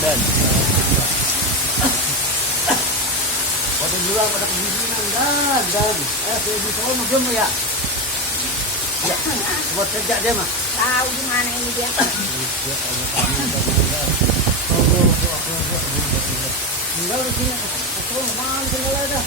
Dan Pada bilang pada kemiskinan dan saya bisa mau ya. Ya, buat kerja dia mah. Tahu di mana ini dia. Tinggal di sini. Aku mau tinggal aja.